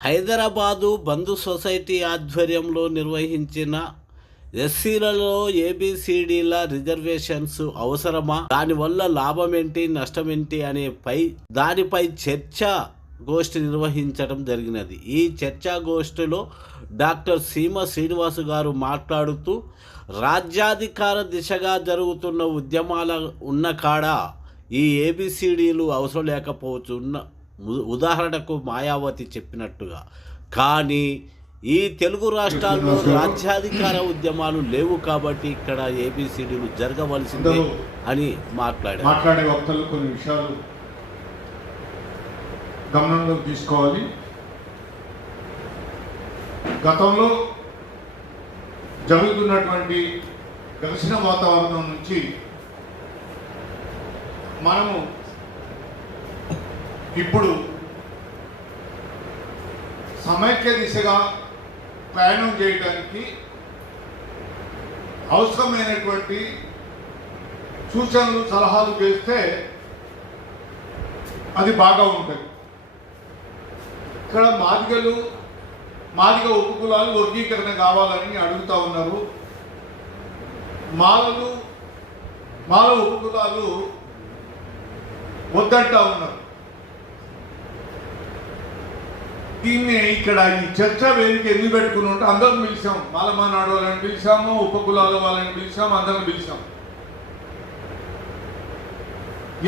హైదరాబాదు బంధు society ఆధ్వర్యంలో నిర్వహించిన ఎస్సీలలో ఏబిసిడీల reservations అవసరమా, దానివల్ల లాభం ఏంటి నష్టం ఏంటి దానిపై చర్చా గోష్ఠి నిర్వహించడం జరిగినది. ఈ చర్చా గోష్ఠిలో డాక్టర్ సీమ శ్రీనివాస్ గారు మాట్లాడుతూ రాజ్యాధికార దిశగా జరుగుతున్న ఉద్యమాల ఉన్న కాడ ఈ ఏబిసిడీలు అవసరం లేకపోవచ్చు. ఉదాహరణకు మాయావతి చెప్పినట్టుగా. కానీ ఈ తెలుగు రాష్ట్రాల్లో రాజ్యాధికార ఉద్యమాలు లేవు కాబట్టి ఇక్కడ ఏబిసిడీలు జరగవలసిందే అని మాట్లాడే వక్తలు కొన్ని విషయాలు గమనంలోకి తీసుకోవాలి. గతంలో జరుగుతున్నటువంటి ఘర్షణ వాతావరణం నుంచి మనము ఇప్పుడు సమైక్య దిశగా ప్రయాణం చేయడానికి అవసరమైనటువంటి సూచనలు సలహాలు చేస్తే అది బాగా ఉంటుంది. ఇక్కడ మాదిగ ఉపకులాలు వర్గీకరణ కావాలని అడుగుతూ ఉన్నారు. మాల ఉపకులాలు వద్దంటా ఉన్నారు. దీన్ని ఇక్కడ ఈ చర్చా వేదిక ఎందుకు పెట్టుకుని ఉంటే అందరం పిలిచాం. మాలమానాడు వాళ్ళని పిలిచాము, ఉపకులాల వాళ్ళని పిలిచాము, అందరం పిలిచాము.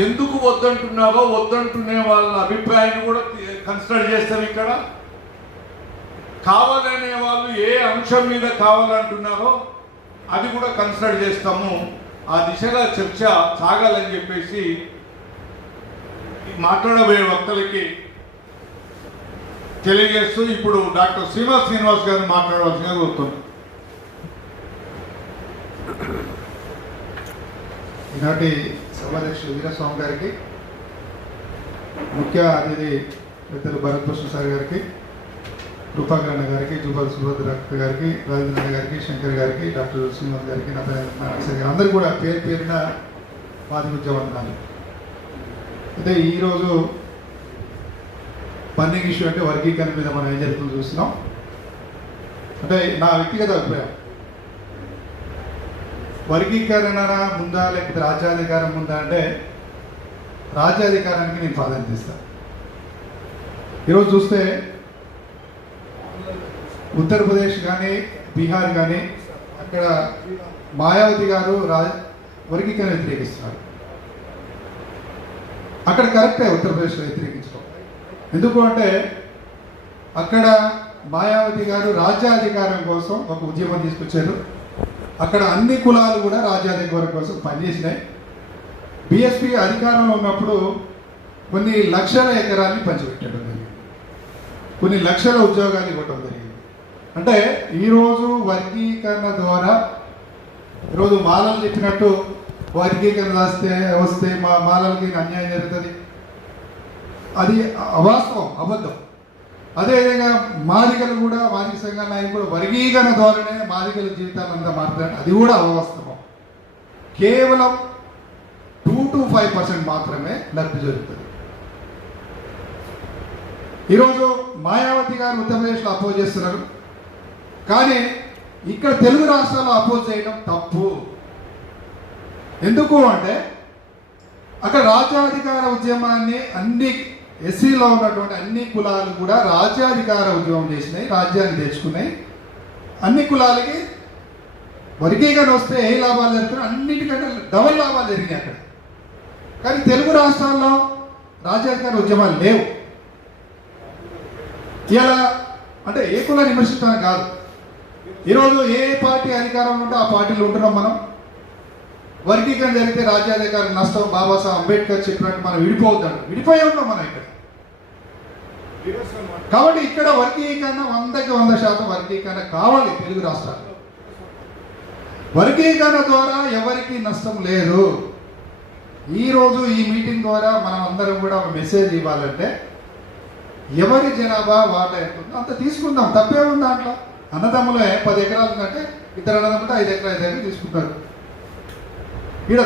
ఎందుకు వద్దంటున్నావో వద్దంటునే వాళ్ళ అభిప్రాయాన్ని కూడా కన్సిడర్ చేస్తాం. ఇక్కడ కావాలనే వాళ్ళు ఏ అంశం మీద కావాలంటున్నారో అది కూడా కన్సిడర్ చేస్తాము. ఆ దిశగా చర్చ సాగాలని చెప్పేసి మాట్లాడబోయే వక్తలకి తెలియజేస్తూ ఇప్పుడు డాక్టర్ సీమ శ్రీనివాస్ గారిని మాట్లాడవలసిందిగా కోరుతున్నాను. ఈనాటి సభాధ్యక్షులు వీరస్వామి గారికి, ముఖ్య అతిథి పెద్దలు భరత్భూషణ్ సార్ గారికి, రూపాకరణ గారికి, జూబల్ సుభద్ర గారికి, రాజేంద్ర గారికి, శంకర్ గారికి, డాక్టర్ శ్రీనివాస్ గారికి, నారాయణ అందరూ కూడా పేరు పేరున పాతిముత్య వందనాలు. అయితే ఈరోజు పన్నింగ్ ఇష్యూ అంటే వర్గీకరణ మీద మనం ఏం జరుగుతుందో చూస్తున్నాం. అంటే నా వ్యక్తిగత అభిప్రాయం, వర్గీకరణ ముందా లేకపోతే రాజ్యాధికారం ముందా అంటే రాజ్యాధికారానికి నేను ప్రాధాన్యత ఇస్తాను. ఈరోజు చూస్తే ఉత్తరప్రదేశ్ కానీ బీహార్ కానీ అక్కడ మాయావతి గారు వర్గీకరణ వ్యతిరేకిస్తున్నారు. అక్కడ కరెక్టే ఉత్తరప్రదేశ్లో వ్యతిరేకించడం. ఎందుకు అంటే అక్కడ మాయావతి గారు రాజ్యాధికారం కోసం ఒక ఉద్యమం తీసుకొచ్చారు. అక్కడ అన్ని కులాలు కూడా రాజ్యాధికారం కోసం పనిచేసినాయి. బీఎస్పీ అధికారంలో ఉన్నప్పుడు కొన్ని లక్షల ఎకరాన్ని పంచిపెట్టడం జరిగింది, కొన్ని లక్షల ఉద్యోగాలు ఇవ్వటం జరిగింది. అంటే ఈరోజు వర్గీకరణ ద్వారా ఈరోజు మాలలు చెప్పినట్టు వర్గీకరణ వస్తే మా మాలలకి అన్యాయం జరుగుతుంది, అది అవాస్తవం, అబద్ధం. అదేవిధంగా మాదిగలు కూడా, మాదిగ సంఘాల నాయకులు కూడా వర్గీకరణ ద్వారానే మాదిగల జీవితాన్ని అంతా మారుతారు, అది కూడా అవాస్తవం. కేవలం 2 to 5% మాత్రమే లబ్ధి జరుగుతుంది. ఈరోజు మాయావతి గారు ఉత్తరప్రదేశ్లో అపోజ్ చేస్తున్నారు, కానీ ఇక్కడ తెలుగు రాష్ట్రాల్లో అపోజ్ చేయడం తప్పు. ఎందుకు అంటే అక్కడ రాజ్యాధికార ఉద్యమాన్ని అన్ని ఎస్సీలో ఉన్నటువంటి అన్ని కులాలు కూడా రాజ్యాధికార ఉద్యమం చేసినాయి, రాజ్యాన్ని తెచ్చుకున్నాయి. అన్ని కులాలకి వర్గీకరణ వస్తే ఏ లాభాలు జరుగుతున్నాయి, అన్నిటికంటే డబల్ లాభాలు జరిగినాయి అక్కడ. కానీ తెలుగు రాష్ట్రాల్లో రాజ్యాధికార ఉద్యమాలు లేవు. ఇలా అంటే ఏ కులాన్ని విమర్శించడానికి కాదు, ఈరోజు ఏ పార్టీ అధికారంలో ఉంటే ఆ పార్టీలో ఉంటున్నాం మనం. వర్గీకరణ జరిగితే రాజ్యాధికారం నష్టం, బాబాసాహెబ్ అంబేద్కర్ చెప్పినట్టు మనం విడిపోయి ఉన్నాం మనం ఇక్కడ. కాబట్టి ఇక్కడ వర్గీకరణ 100కి 100% వర్గీకరణ కావాలి తెలుగు రాష్ట్రాల్లో. వర్గీకరణ ద్వారా ఎవరికి నష్టం లేదు. ఈరోజు ఈ మీటింగ్ ద్వారా మనం అందరం కూడా ఒక మెసేజ్ ఇవ్వాలంటే ఎవరి జనాభా వాటా ఎంతుందో అంత తీసుకుందాం, తప్పే ఉంది దాంట్లో. అన్నదమ్ములే 10 ఎకరాలు ఉందంటే 2 అన్నదమ్ములు 5 ఎకరాలు తీసుకుంటారు. ఇక్కడ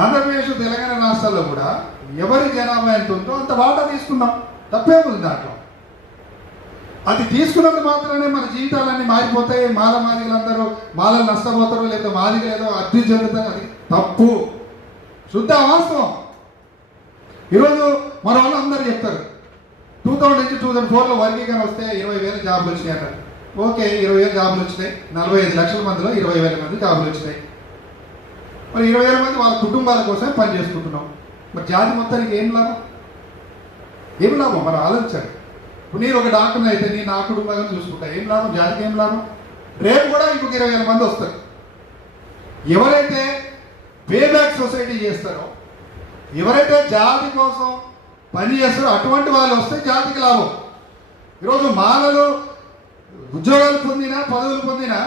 ఆంధ్రప్రదేశ్ తెలంగాణ రాష్ట్రాల్లో కూడా ఎవరి జనాభా ఎంత ఉందో అంత వాటా తీసుకుందాం, తప్పేముంది దాంట్లో. అది తీసుకున్నంత మాత్రమే మన జీవితాలన్నీ మారిపోతాయి, మాదిగలందరూ మాలలు నష్టపోతారు, లేదా మాదిగలు ఏదో అభివృద్ధి చెందుతారు, అది తప్పు, శుద్ధ అవాస్తవం. ఈరోజు మన వాళ్ళు అందరూ చెప్తారు 2000 నుంచి 2004లో వర్గీకరణ వస్తే 20,000 జాబులు వచ్చినాయి అన్నారు. ఓకే, 20,000 జాబులు వచ్చినాయి, 45 లక్షల మందిలో 20,000 మంది జాబులు వచ్చినాయి. మరి 20,000 మంది వాళ్ళ కుటుంబాల కోసమే పని చేసుకుంటున్నాం. మరి జాతి మొత్తానికి ఏం లాభం? ఏం లాభం మనం ఆలోచించాలి. ఇప్పుడు నేను ఒక డాక్టర్ని అయితే నేను నా కుటుంబాలను చూసుకుంటా, ఏం లాభం? జాతికి ఏం లాభం? రేపు కూడా ఇంకొక 20,000 మంది వస్తారు. ఎవరైతే పేబ్యాక్ సొసైటీ చేస్తారో, ఎవరైతే జాతి కోసం పని చేస్తారో అటువంటి వాళ్ళు వస్తే జాతికి లాభం. ఈరోజు మాలలు ఉద్యోగాలు పొందినా పదవులు పొందినా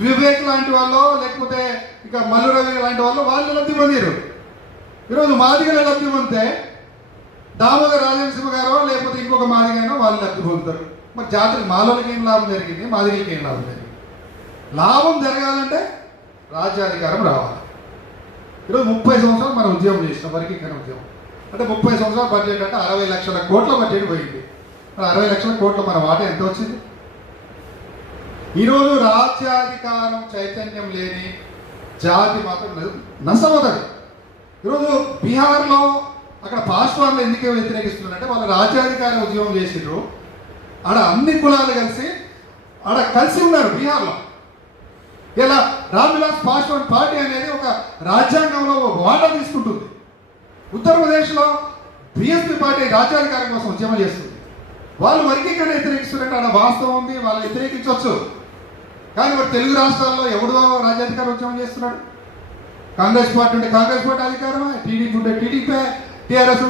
వివేక్ లాంటి వాళ్ళు, లేకపోతే ఇక మల్లు రవి లాంటి వాళ్ళు లబ్ధి పొందారు. ఈరోజు మాదిగల లబ్ధి పొందితే దామోదర రాజనరసింహ గారో లేకపోతే ఇంకొక మాదిగైనా వాళ్ళు లబ్ధి పొందుతారు. మరి జాతికి మాలలకి ఏం లాభం జరిగింది, మాదిగలకి ఏం లాభం జరిగింది? లాభం జరగాలంటే రాజ్యాధికారం రావాలి. ఈరోజు 30 సంవత్సరాలు మనం ఉద్యోగం చేసినాం, వర్గీకరణ ఉద్యోగం అంటే 30 సంవత్సరాల బడ్జెట్ అంటే 60 లక్షల కోట్ల బడ్జెట్ పోయింది. 60 లక్షల కోట్ల మన వాటా ఎంత వచ్చింది? ఈరోజు రాజ్యాధికారం చైతన్యం లేని జాతి మాత్రం నష్టమవుతుంది. ఈరోజు బీహార్లో అక్కడ పాస్వాన్లు ఎందుకే వ్యతిరేకిస్తున్నారంటే వాళ్ళు రాజ్యాధికార ఉద్యమం చేసిండ్రు. ఆడ అన్ని కులాలు కలిసి ఉన్నారు బీహార్లో. ఇలా రామ్విలాస్ పాస్వాన్ పార్టీ అనేది ఒక రాజ్యాంగంలో ఒక వాటా తీసుకుంటుంది. ఉత్తరప్రదేశ్లో బీఎస్పీ పార్టీ రాజ్యాధికారం కోసం ఉద్యమం చేస్తుంది. వాళ్ళు వర్గీకరణ వ్యతిరేకిస్తున్నారంటే ఆడ వాస్తవం ఉంది, వాళ్ళు వ్యతిరేకించవచ్చు. కానీ మరి తెలుగు రాష్ట్రాల్లో ఎవడు రాజ్యాధికార ఉద్యమం చేస్తున్నాడు? కాంగ్రెస్ పార్టీ ఉంటే కాంగ్రెస్ పార్టీ అధికారమే, టీడీపీ ఉంటే టీడీపీ, టీఆర్ఎస్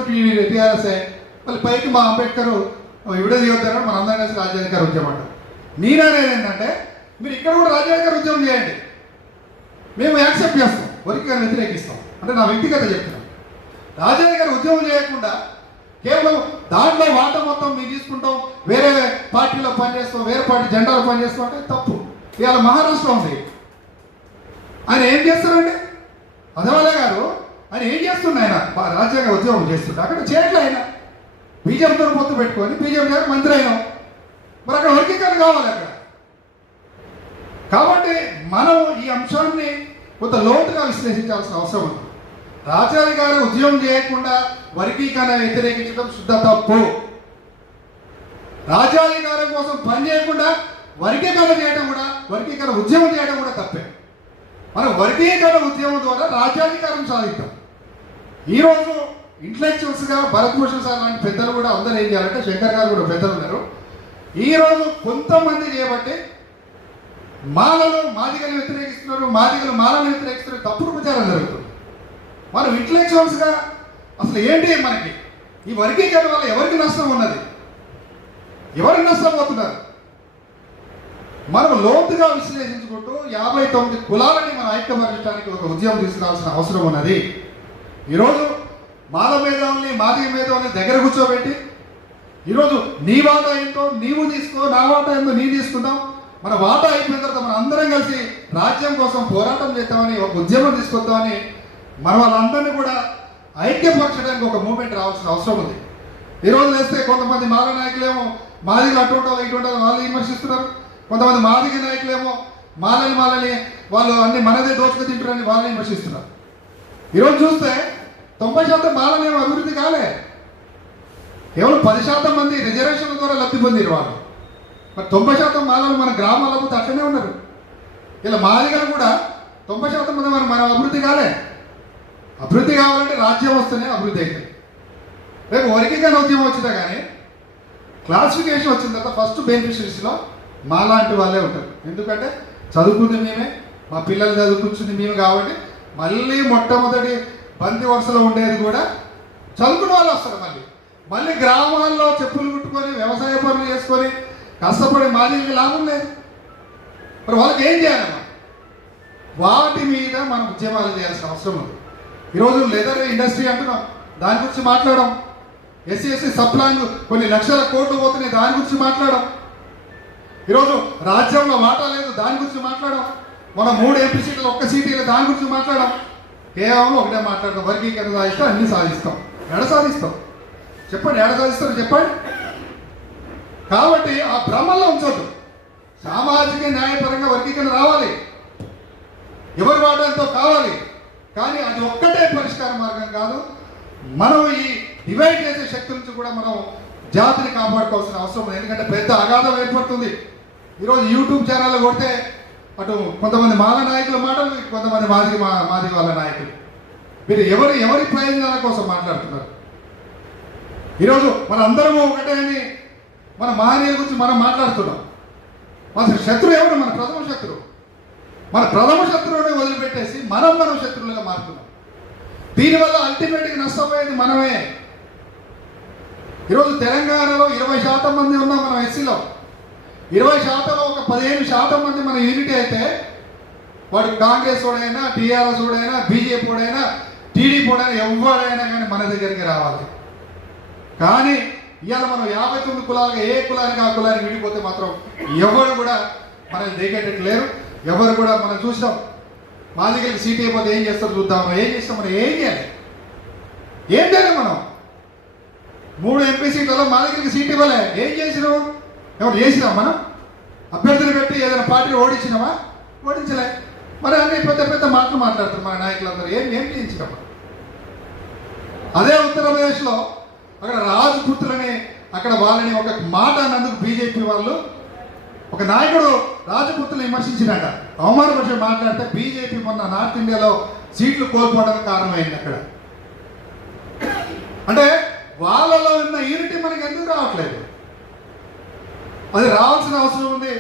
టీఆర్ఎస్ఏ. మళ్ళీ పైకి మా అంబేద్కర్ విడుదల దిగుతారు, మన అందరం కలిసి రాజ్యాధికార ఉద్యమం అంటారు. నేననేది ఏంటంటే మీరు ఇక్కడ కూడా రాజ్యాధికార ఉద్యమం చేయండి, మేము యాక్సెప్ట్ చేస్తాం, వర్గీకరణ వ్యతిరేకిస్తాం అంటే నా వ్యక్తిగత చెప్తున్నాను. రాజ్యాధికార ఉద్యమం చేయకుండా కేవలం దాంట్లో వాటా మొత్తం మేము తీసుకుంటాం, వేరే పార్టీలో పనిచేస్తాం, వేరే పార్టీ జెండాలో పనిచేస్తాం అంటే తప్పు. ఇవాళ మహారాష్ట్ర ఉంది, ఆయన ఏం చేస్తారండి? అదవాలే గారు ఆయన ఏం చేస్తున్నా, ఆయన రాజ్యాంగ ఉద్యమం చేస్తుంటే అక్కడ చేయట్లే. ఆయన బీజేపీతో పొత్తు పెట్టుకొని బీజేపీ గారు మంత్రి అయినాం, మరి అక్కడ వర్గీకరణ కావాలి అక్కడ. కాబట్టి మనం ఈ అంశాన్ని కొంత లోతుగా విశ్లేషించాల్సిన అవసరం ఉంది. రాజ్యాధికార ఉద్యమం చేయకుండా వర్గీకరణ వ్యతిరేకించడం శుద్ధ తప్పు. రాజ్యాధికారం కోసం పని చేయకుండా వర్గీకరణ చేయడం కూడా, వర్గీకరణ ఉద్యమం చేయడం కూడా తప్పే. మనం వర్గీకరణ ఉద్యమం ద్వారా రాజ్యాధికారం సాధిస్తాం. ఈరోజు ఇంటలెక్చువల్స్గా భరత్భూషణ్ సార్ లాంటి పెద్దలు కూడా అందరూ ఏం చేయాలంటే, శంకర్ గారు కూడా పెద్దలు ఉన్నారు, ఈరోజు కొంతమంది చేయబట్టి మాలలు మాదిగలు వ్యతిరేకిస్తున్నారు, మాదిగలు మాలను వ్యతిరేకిస్తున్నారు, తప్పుడు ప్రచారం జరుగుతుంది. మనం ఇంటలెక్చువల్స్గా అసలు ఏంటి మనకి ఈ వర్గీకరణ వల్ల ఎవరికి నష్టం ఉన్నది, ఎవరికి నష్టపోతున్నారు? మనం లోతుగా విశ్లేషించుకుంటూ 59 కులాలని మనం ఐక్యపరచడానికి ఒక ఉద్యమం తీసుకురావాల్సిన అవసరం ఉన్నది. ఈరోజు మాల మేధావుల్ని మాదిగ మేధావుల్ని దగ్గర కూర్చోబెట్టి ఈరోజు నీ వాటా ఏంటో నీవు తీసుకో, నా వాటా ఏంటో నీ తీసుకుందాం, మన వాటా అయిపోయిన తర్వాత మనం అందరం కలిసి రాజ్యం కోసం పోరాటం చేద్దామని, ఒక ఉద్యమం తీసుకొద్దామని మన వాళ్ళందరినీ కూడా ఐక్యపరచడానికి ఒక మూమెంట్ రావాల్సిన అవసరం ఉంది. ఈరోజు వేస్తే కొంతమంది మాల నాయకులేమో మాదిగలు అటువంటి వాళ్ళు ఇటువంటి వాళ్ళు విమర్శిస్తున్నారు, కొంతమంది మాదిగ నాయకులేమో మాలని వాళ్ళు అన్ని మనదే దోచుకు తింటారని వాళ్ళని విమర్శిస్తున్నారు. ఈరోజు చూస్తే 90% మాలనేమో అభివృద్ధి కాలే, కేవలం 10% మంది రిజర్వేషన్ల ద్వారా లబ్ధి పొందిరు వాళ్ళు. మరి 90% మాలలు మన గ్రామాలకు అట్లనే ఉన్నారు. ఇలా మాదిగలు కూడా 90% మంది మన అభివృద్ధి కాలే. అభివృద్ధి కావాలంటే రాజ్యం వస్తేనే అభివృద్ధి అవుతుంది. రేపు వర్గీకరణ ఉద్యమం వచ్చినా కానీ క్లాసిఫికేషన్ వచ్చిన తర్వాత ఫస్ట్ బెనిఫిషరీస్లో మాలాంటి వాళ్ళే ఉంటారు. ఎందుకంటే చదువుకుంది మేమే, మా పిల్లలు చదువుకుంటుంది మేము, కాబట్టి మళ్ళీ మొట్టమొదటి బంది వరుసలో ఉండేది కూడా చదువుకున్న వాళ్ళు వస్తారు. మళ్ళీ గ్రామాల్లో చెప్పులు కుట్టుకొని వ్యవసాయ పనులు చేసుకొని కష్టపడి మాదిగలకి లాభం లేదు. మరి వాళ్ళకి ఏం చేయాలమ్మా? వాటి మీద మనం ఉద్యమాలు చేయాల్సిన అవసరం ఉంది. ఈరోజు లెదర్ ఇండస్ట్రీ అంటున్నాం, దాని గురించి మాట్లాడడం, ఎస్సీ సప్లాన్ కొన్ని లక్షల కోట్లు పోతున్నాయి, దాని గురించి మాట్లాడడం, ఈరోజు రాజ్యంలో వాటా లేదు దాని గురించి మాట్లాడడం, మన 3 ఎంపీ సీట్లు 1 సీటు దాని గురించి మాట్లాడడం, కేవలం ఒకటే మాట్లాడతాం, వర్గీకరణ సాధిస్తాం, అన్ని సాధిస్తాం. ఎడ సాధిస్తాం చెప్పండి, ఎడ సాధిస్తారు చెప్పండి. కాబట్టి ఆ భ్రమల్లో ఉంచొద్దు. సామాజిక న్యాయపరంగా వర్గీకరణ రావాలి, ఎవరి వాటంతో కావాలి. కానీ అది ఒక్కటే పరిష్కార మార్గం కాదు. మనం ఈ డివైడ్ చేసే శక్తి నుంచి కూడా మనం జాతిని కాపాడుకోవాల్సిన అవసరం ఉంది. ఎందుకంటే పెద్ద అగాధం ఏర్పడుతుంది. ఈరోజు యూట్యూబ్ ఛానల్లో కొడితే అటు కొంతమంది మాల నాయకుల మాటలు, కొంతమంది మాది వాళ్ళ నాయకులు, మీరు ఎవరి ప్రయోజనాల కోసం మాట్లాడుతున్నారు? ఈరోజు మన అందరము ఒకటే అని మన మహనీయుల గురించి మనం మాట్లాడుతున్నాం. మన శత్రువు ఎవరు? మన ప్రథమ శత్రువు. మన ప్రథమ శత్రువుని వదిలిపెట్టేసి మనం శత్రువులుగా మారుతున్నాం. దీనివల్ల అల్టిమేట్గా నష్టపోయేది మనమే. ఈరోజు తెలంగాణలో 20% మంది ఉన్నాం మనం ఎస్సీలో. 20%లో ఒక 15% మంది మన యూనిటీ అయితే, వాడు కాంగ్రెస్ వాడైనా, టీఆర్ఎస్ వాడైనా, బీజేపీ వాడైనా, టీడీపీ వాడైనా, ఎవడైనా కానీ మన దగ్గరికి రావాలి. కానీ ఇవాళ మనం 59 కులాలుగా ఏ కులానికి ఆ కులానికి విడిపోతే మాత్రం ఎవరు కూడా మనల్ని దిగేటట్టు లేరు. ఎవరు కూడా మనం చూసాం, మా దగ్గరికి సీట్ అయిపోతే ఏం చేస్తారు చూద్దాం. ఏం చేస్తాం మనం? ఏం చేయాలి? మనం 3 ఎంపీ సీట్లలో మా దగ్గరికి సీట్ ఇవ్వలే. ఏం చేసినావు? ఎవరు చేసినాం? మనం అభ్యర్థులు పెట్టి ఏదైనా పార్టీని ఓడించినామా? ఓడించలే. మరి అన్ని పెద్ద మాటలు మాట్లాడుతారు మన నాయకులందరూ. ఏం చేయించినాం? అదే ఉత్తరప్రదేశ్లో అక్కడ రాజపుత్రులని, అక్కడ వాళ్ళని ఒక మాట అన్నందుకు బీజేపీ వాళ్ళు, ఒక నాయకుడు రాజపుత్రులను విమర్శించినట్ట, అవమానపరిచి మాట్లాడితే బీజేపీ మొన్న నార్త్ ఇండియాలో సీట్లు కోల్పోవడానికి కారణమైంది. అక్కడ అంటే వాళ్ళలో ఉన్న యూనిటీ మనకి ఎందుకు రావట్లేదు? అది రావాల్సిన అవసరం ఉంది.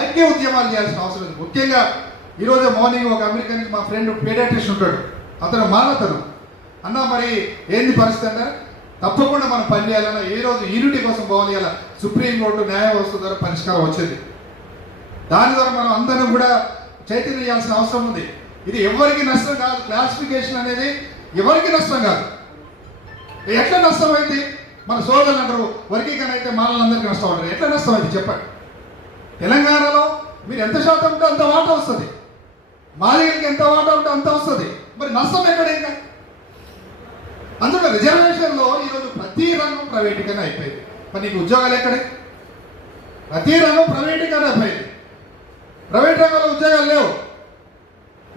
ఐక్య ఉద్యమాలు చేయాల్సిన అవసరం ఉంది. ముఖ్యంగా ఈరోజు మార్నింగ్ ఒక అమెరికా నుంచి మా ఫ్రెండ్ పీడియాట్రిషియన్ ఉంటాడు, అతను మానతను అన్న, మరి ఏంది పరిస్థితి అన్నారు. తప్పకుండా మనం పనిచేయాలన్నా ఏ రోజు యూనిటీ కోసం పోవాలి. సుప్రీంకోర్టు న్యాయ వ్యవస్థ ద్వారా పరిష్కారం వచ్చేది. దాని ద్వారా మనం అందరం కూడా చైతన్యం చేయాల్సిన అవసరం ఉంది. ఇది ఎవరికి నష్టం కాదు. క్లాసిఫికేషన్ అనేది ఎవరికి నష్టం కాదు. ఎట్లా నష్టం అయింది? మన సోదరులు అంటారు వర్గీకరణ అయితే మానవులందరికీ నష్టం అంటారు. ఎట్లా నష్టం అయింది చెప్పండి? తెలంగాణలో మీరు ఎంత శాతం ఉంటే అంత వాటా వస్తుంది, మా దగ్గరికి ఎంత వాటా ఉంటే అంత వస్తుంది. మరి నష్టం ఎక్కడ? ఇంకా అందులో రిజర్వేషన్లో ఈరోజు ప్రతి రంగం ప్రైవేటీకరణ అయిపోయింది. మరి నీకు ఉద్యోగాలు ఎక్కడే? ప్రతి రంగం ప్రైవేటీకరణ అయిపోయింది. ప్రైవేట్ రంగంలో ఉద్యోగాలు లేవు.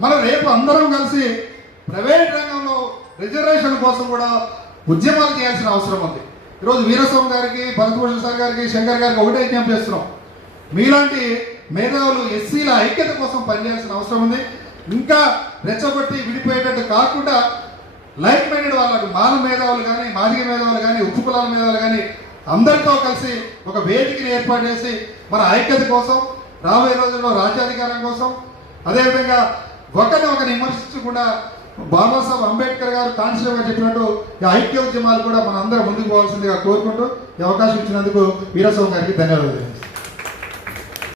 మనం రేపు అందరం కలిసి ప్రైవేట్ రంగంలో రిజర్వేషన్ కోసం కూడా ఉద్యమాలు చేయాల్సిన అవసరం ఉంది. ఈరోజు వీరస్వామి గారికి, భరతభూషణ్ సార్ గారికి, శంకర్ గారికి ఒకటే విజ్ఞప్తి చేస్తున్నాం. మీలాంటి మేధావులు ఎస్సీల ఐక్యత కోసం పనిచేయాల్సిన అవసరం ఉంది. ఇంకా రెచ్చగొట్టి విడిపోయేటట్టు కాకుండా లైక్ మైండెడ్ వాళ్ళకు, మాల మేధావులు కానీ, మాదిగ మేధావులు కానీ, ఉప్పు కులాల మేధావులు కానీ అందరితో కలిసి ఒక వేదికని ఏర్పాటు చేసి మన ఐక్యత కోసం, రాబోయే రోజుల్లో రాజ్యాధికారం కోసం, అదేవిధంగా ఒకరిని విమర్శించకుండా బాబాసాహెబ్ అంబేద్కర్ గారు కాన్స్టిట్యూషన్ గారు చెప్పినట్టు ఈ ఐక్య ఉద్యమాలు కూడా మన అందరం ముందుకు పోవాల్సిందిగా కోరుకుంటూ ఈ అవకాశం ఇచ్చినందుకు వీరస్వామి గారికి ధన్యవాదాలు.